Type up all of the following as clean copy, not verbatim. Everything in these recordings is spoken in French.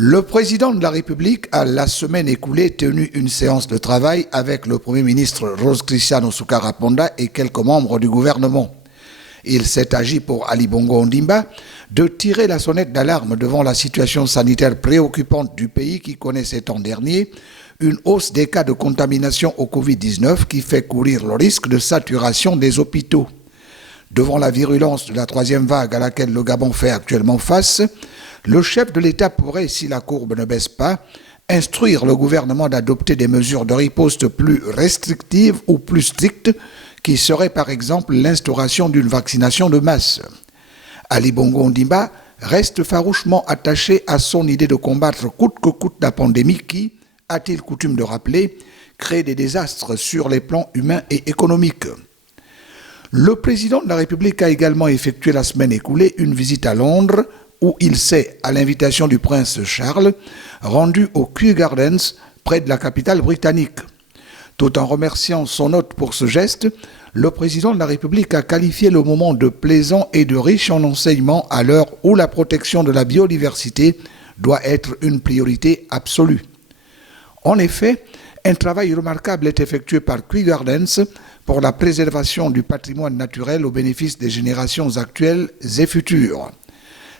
Le président de la République a la semaine écoulée tenu une séance de travail avec le Premier ministre Rose Cristiano Soukara Ponda et quelques membres du gouvernement. Il s'est agi pour Ali Bongo Ondimba de tirer la sonnette d'alarme devant la situation sanitaire préoccupante du pays qui connaît ces temps derniers une hausse des cas de contamination au Covid-19 qui fait courir le risque de saturation des hôpitaux. Devant la virulence de la troisième vague à laquelle le Gabon fait actuellement face, le chef de l'État pourrait, si la courbe ne baisse pas, instruire le gouvernement d'adopter des mesures de riposte plus restrictives ou plus strictes, qui seraient par exemple l'instauration d'une vaccination de masse. Ali Bongo Ondimba reste farouchement attaché à son idée de combattre coûte que coûte la pandémie qui, a-t-il coutume de rappeler, crée des désastres sur les plans humains et économiques. Le président de la République a également effectué la semaine écoulée une visite à Londres où il s'est, à l'invitation du prince Charles, rendu au Kew Gardens, près de la capitale britannique. Tout en remerciant son hôte pour ce geste, le président de la République a qualifié le moment de plaisant et de riche en enseignements à l'heure où la protection de la biodiversité doit être une priorité absolue. En effet, un travail remarquable est effectué par Kew Gardens pour la préservation du patrimoine naturel au bénéfice des générations actuelles et futures.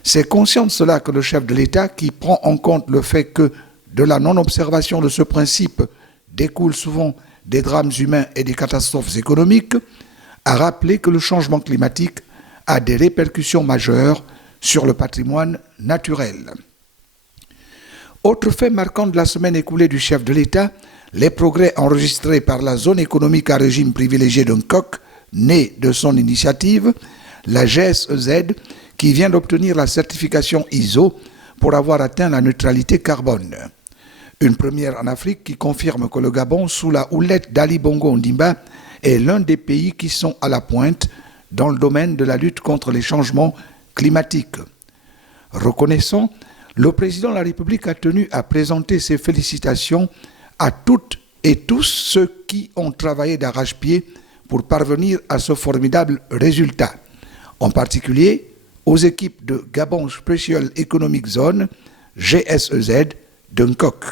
C'est conscient de cela que le chef de l'État, qui prend en compte le fait que de la non-observation de ce principe découlent souvent des drames humains et des catastrophes économiques, a rappelé que le changement climatique a des répercussions majeures sur le patrimoine naturel. Autre fait marquant de la semaine écoulée du chef de l'État, les progrès enregistrés par la zone économique à régime privilégié de Nkok, née de son initiative, la GSEZ, qui vient d'obtenir la certification ISO pour avoir atteint la neutralité carbone. Une première en Afrique qui confirme que le Gabon, sous la houlette d'Ali Bongo Ondimba, est l'un des pays qui sont à la pointe dans le domaine de la lutte contre les changements climatiques. Reconnaissant, le président de la République a tenu à présenter ses félicitations à toutes et tous ceux qui ont travaillé d'arrache-pied pour parvenir à ce formidable résultat, en particulier aux équipes de Gabon Special Economic Zone, GSEZ, de Nkok.